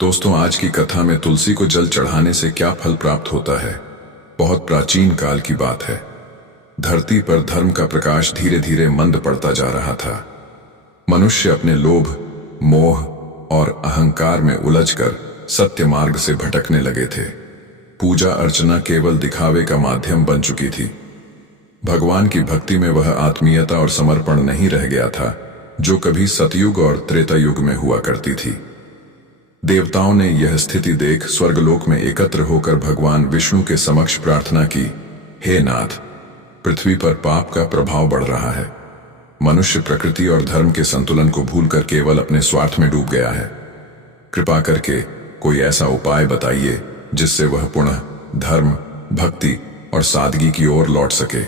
दोस्तों, आज की कथा में तुलसी को जल चढ़ाने से क्या फल प्राप्त होता है। बहुत प्राचीन काल की बात है। धरती पर धर्म का प्रकाश धीरे धीरे मंद पड़ता जा रहा था। मनुष्य अपने लोभ, मोह और अहंकार में उलझकर सत्य मार्ग से भटकने लगे थे। पूजा अर्चना केवल दिखावे का माध्यम बन चुकी थी। भगवान की भक्ति में वह आत्मीयता और समर्पण नहीं रह गया था जो कभी सतयुग और त्रेता युग में हुआ करती थी। देवताओं ने यह स्थिति देख स्वर्गलोक में एकत्र होकर भगवान विष्णु के समक्ष प्रार्थना की, हे नाथ, पृथ्वी पर पाप का प्रभाव बढ़ रहा है। मनुष्य प्रकृति और धर्म के संतुलन को भूलकर केवल अपने स्वार्थ में डूब गया है। कृपा करके कोई ऐसा उपाय बताइए जिससे वह पुनः धर्म, भक्ति और सादगी की ओर लौट सके।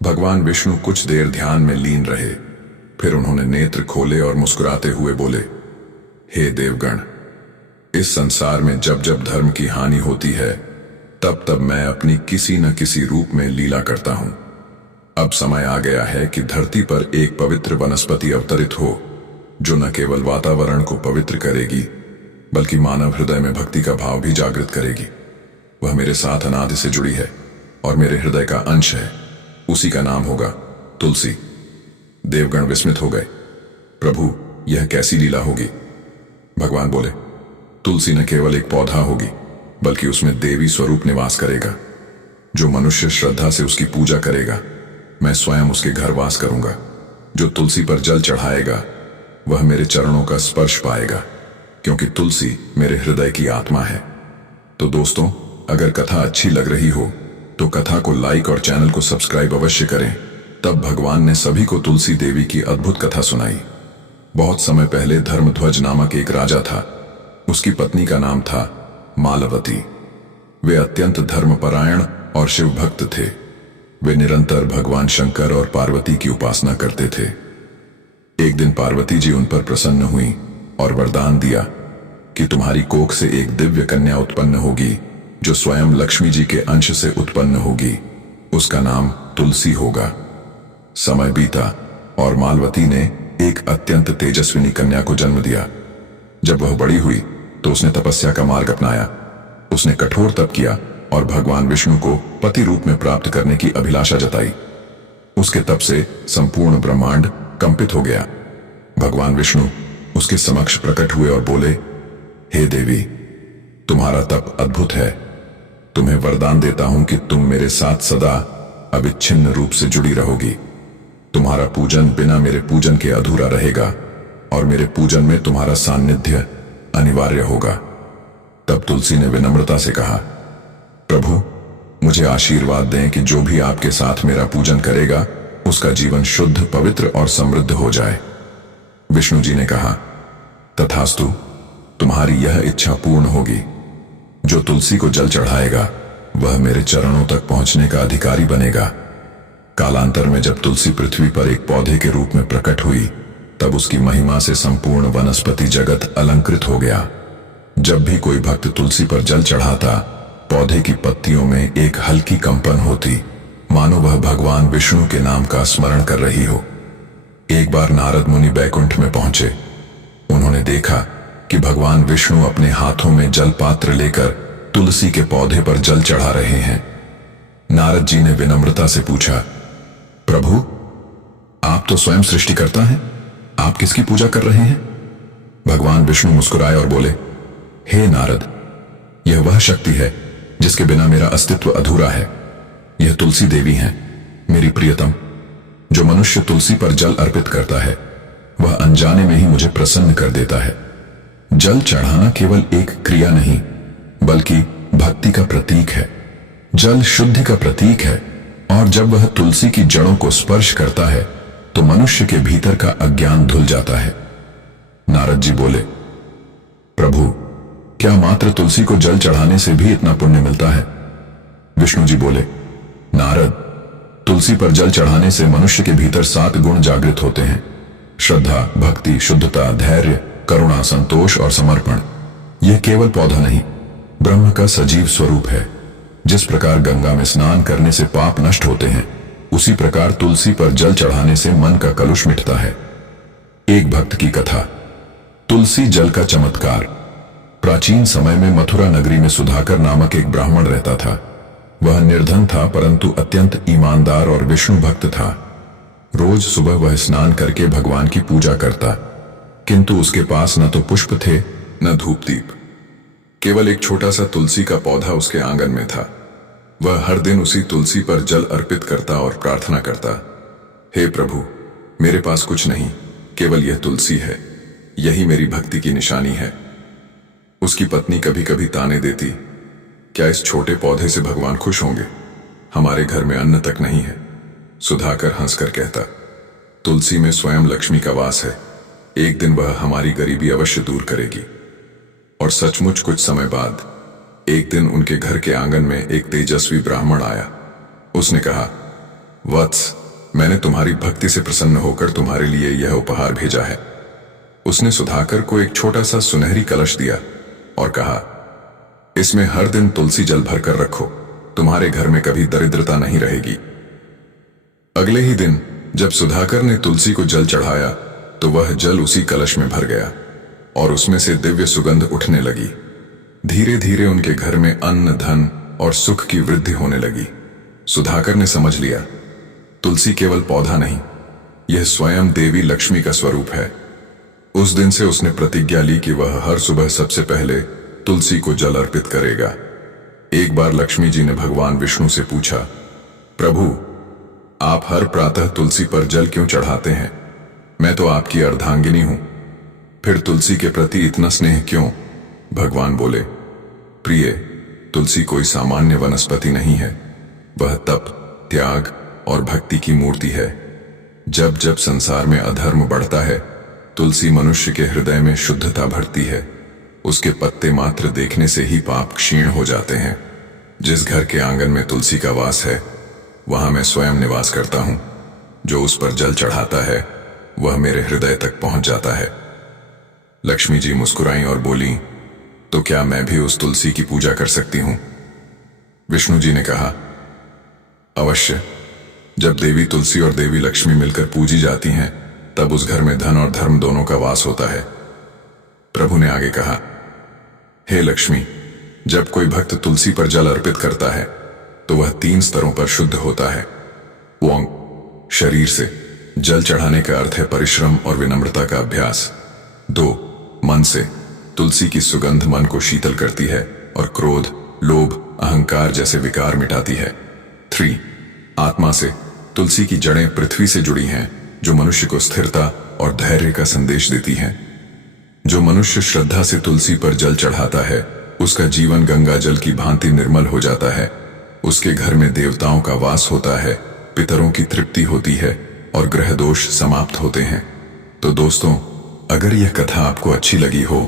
भगवान विष्णु कुछ देर ध्यान में लीन रहे। फिर उन्होंने नेत्र खोले और मुस्कुराते हुए बोले, हे देवगण, इस संसार में जब जब धर्म की हानि होती है तब तब मैं अपनी किसी न किसी रूप में लीला करता हूं। अब समय आ गया है कि धरती पर एक पवित्र वनस्पति अवतरित हो जो न केवल वातावरण को पवित्र करेगी बल्कि मानव हृदय में भक्ति का भाव भी जागृत करेगी। वह मेरे साथ अनादि से जुड़ी है और मेरे हृदय का अंश है। उसी का नाम होगा तुलसी। देवगण विस्मित हो गए। प्रभु, यह कैसी लीला होगी? भगवान बोले, तुलसी न केवल एक पौधा होगी बल्कि उसमें देवी स्वरूप निवास करेगा। जो मनुष्य श्रद्धा से उसकी पूजा करेगा, मैं स्वयं उसके घर वास करूंगा। जो तुलसी पर जल चढ़ाएगा वह मेरे चरणों का स्पर्श पाएगा, क्योंकि तुलसी मेरे हृदय की आत्मा है। तो दोस्तों, अगर कथा अच्छी लग रही हो तो कथा को लाइक और चैनल को सब्सक्राइब अवश्य करें। तब भगवान ने सभी को तुलसी देवी की अद्भुत कथा सुनाई। बहुत समय पहले धर्मध्वज नामक एक राजा था। उसकी पत्नी का नाम था मालवती। वे अत्यंत धर्मपरायण और शिव भक्त थे। वे निरंतर भगवान शंकर और पार्वती की उपासना करते थे। एक दिन पार्वती जी उन पर प्रसन्न हुई और वरदान दिया कि तुम्हारी कोख से एक दिव्य कन्या उत्पन्न होगी जो स्वयं लक्ष्मी जी के अंश से उत्पन्न होगी। उसका नाम तुलसी होगा। समय बीता और मालवती ने एक अत्यंत तेजस्विनी कन्या को जन्म दिया। जब वह बड़ी हुई तो उसने तपस्या का मार्ग अपनाया। उसने कठोर तप किया और भगवान विष्णु को पति रूप में प्राप्त करने की अभिलाषा जताई। उसके तप से संपूर्ण ब्रह्मांड कंपित हो गया। भगवान विष्णु उसके समक्ष प्रकट हुए और बोले, हे देवी, तुम्हारा तप अद्भुत है। तुम्हें वरदान देता हूं कि तुम मेरे साथ सदा अविच्छिन्न रूप से जुड़ी रहोगी। तुम्हारा पूजन बिना मेरे पूजन के अधूरा रहेगा और मेरे पूजन में तुम्हारा सान्निध्य अनिवार्य होगा। तब तुलसी ने विनम्रता से कहा, प्रभु, मुझे आशीर्वाद दें कि जो भी आपके साथ मेरा पूजन करेगा उसका जीवन शुद्ध, पवित्र और समृद्ध हो जाए। विष्णु जी ने कहा, तथास्तु, तुम्हारी यह इच्छा पूर्ण होगी। जो तुलसी को जल चढ़ाएगा वह मेरे चरणों तक पहुंचने का अधिकारी बनेगा। कालांतर में जब तुलसी पृथ्वी पर एक पौधे के रूप में प्रकट हुई तब उसकी महिमा से संपूर्ण वनस्पति जगत अलंकृत हो गया। जब भी कोई भक्त तुलसी पर जल चढ़ाता, पौधे की पत्तियों में एक हल्की कंपन होती, मानो वह भगवान विष्णु के नाम का स्मरण कर रही हो। एक बार नारद मुनि बैकुंठ में पहुंचे। उन्होंने देखा कि भगवान विष्णु अपने हाथों में जल पात्र लेकर तुलसी के पौधे पर जल चढ़ा रहे हैं। नारद जी ने विनम्रता से पूछा, प्रभु, आप तो स्वयं सृष्टिकर्ता हैं, आप किसकी पूजा कर रहे हैं? भगवान विष्णु मुस्कुराए और बोले, हे नारद, यह वह शक्ति है जिसके बिना मेरा अस्तित्व अधूरा है। यह तुलसी देवी हैं, मेरी प्रियतम। जो मनुष्य तुलसी पर जल अर्पित करता है वह अनजाने में ही मुझे प्रसन्न कर देता है। जल चढ़ाना केवल एक क्रिया नहीं बल्कि भक्ति का प्रतीक है। जल शुद्धि का प्रतीक है और जब वह तुलसी की जड़ों को स्पर्श करता है तो मनुष्य के भीतर का अज्ञान धुल जाता है। नारद जी बोले, प्रभु, क्या मात्र तुलसी को जल चढ़ाने से भी इतना पुण्य मिलता है? विष्णु जी बोले, नारद, तुलसी पर जल चढ़ाने से मनुष्य के भीतर 7 गुण जागृत होते हैं। श्रद्धा, भक्ति, शुद्धता, धैर्य, करुणा, संतोष और समर्पण। यह केवल पौधा नहीं, ब्रह्म का सजीव स्वरूप है। जिस प्रकार गंगा में स्नान करने से पाप नष्ट होते हैं, उसी प्रकार तुलसी पर जल चढ़ाने से मन का कलुष मिटता है। एक भक्त की कथा। तुलसी जल का चमत्कार। प्राचीन समय में मथुरा नगरी में सुधाकर नामक एक ब्राह्मण रहता था। वह निर्धन था परंतु अत्यंत ईमानदार और विष्णु भक्त था। रोज सुबह वह स्नान करके भगवान की पूजा करता, किंतु उसके पास न तो पुष्प थे न धूप दीप। केवल एक छोटा सा तुलसी का पौधा उसके आंगन में था। वह हर दिन उसी तुलसी पर जल अर्पित करता और प्रार्थना करता, हे प्रभु, मेरे पास कुछ नहीं, केवल यह तुलसी है, यही मेरी भक्ति की निशानी है। उसकी पत्नी कभी कभी ताने देती, क्या इस छोटे पौधे से भगवान खुश होंगे? हमारे घर में अन्न तक नहीं है। सुधाकर हंसकर कहता, तुलसी में स्वयं लक्ष्मी का वास है, एक दिन वह हमारी गरीबी अवश्य दूर करेगी। और सचमुच कुछ समय बाद एक दिन उनके घर के आंगन में एक तेजस्वी ब्राह्मण आया। उसने कहा, वत्स, मैंने तुम्हारी भक्ति से प्रसन्न होकर तुम्हारे लिए यह उपहार भेजा है। उसने सुधाकर को एक छोटा सा सुनहरी कलश दिया और कहा, इसमें हर दिन तुलसी जल भरकर रखो, तुम्हारे घर में कभी दरिद्रता नहीं रहेगी। अगले ही दिन जब सुधाकर ने तुलसी को जल चढ़ाया तो वह जल उसी कलश में भर गया और उसमें से दिव्य सुगंध उठने लगी। धीरे धीरे उनके घर में अन्न, धन और सुख की वृद्धि होने लगी। सुधाकर ने समझ लिया, तुलसी केवल पौधा नहीं, यह स्वयं देवी लक्ष्मी का स्वरूप है। उस दिन से उसने प्रतिज्ञा ली कि वह हर सुबह सबसे पहले तुलसी को जल अर्पित करेगा। एक बार लक्ष्मी जी ने भगवान विष्णु से पूछा, प्रभु, आप हर प्रातः तुलसी पर जल क्यों चढ़ाते हैं? मैं तो आपकी अर्धांगिनी हूं, फिर तुलसी के प्रति इतना स्नेह क्यों? भगवान बोले, प्रिय, तुलसी कोई सामान्य वनस्पति नहीं है, वह तप, त्याग और भक्ति की मूर्ति है। जब जब संसार में अधर्म बढ़ता है, तुलसी मनुष्य के हृदय में शुद्धता भरती है। उसके पत्ते मात्र देखने से ही पाप क्षीण हो जाते हैं। जिस घर के आंगन में तुलसी का वास है, वहां मैं स्वयं निवास करता हूं। जो उस पर जल चढ़ाता है वह मेरे हृदय तक पहुंच जाता है। लक्ष्मी जी मुस्कुराई और बोली, तो क्या मैं भी उस तुलसी की पूजा कर सकती हूं? विष्णु जी ने कहा, अवश्य। जब देवी तुलसी और देवी लक्ष्मी मिलकर पूजी जाती हैं, तब उस घर में धन और धर्म दोनों का वास होता है। प्रभु ने आगे कहा, हे लक्ष्मी, जब कोई भक्त तुलसी पर जल अर्पित करता है तो वह 3 स्तरों पर शुद्ध होता है। 1. शरीर से, जल चढ़ाने का अर्थ है परिश्रम और विनम्रता का अभ्यास। 2. मन से, तुलसी की सुगंध मन को शीतल करती है और क्रोध, लोभ, अहंकार जैसे विकार मिटाती है। 3. आत्मा से, तुलसी की जड़ें पृथ्वी से जुड़ी हैं, जो मनुष्य को स्थिरता और धैर्य का संदेश देती हैं। जो मनुष्य श्रद्धा से तुलसी पर जल चढ़ाता है, उसका जीवन गंगा जल की भांति निर्मल हो जाता है। उसके घर में देवताओं का वास होता है, पितरों की तृप्ति होती है और ग्रह दोष समाप्त होते हैं। तो दोस्तों, अगर यह कथा आपको अच्छी लगी हो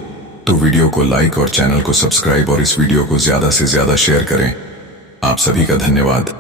तो वीडियो को लाइक और चैनल को सब्सक्राइब और इस वीडियो को ज्यादा से ज्यादा शेयर करें। आप सभी का धन्यवाद।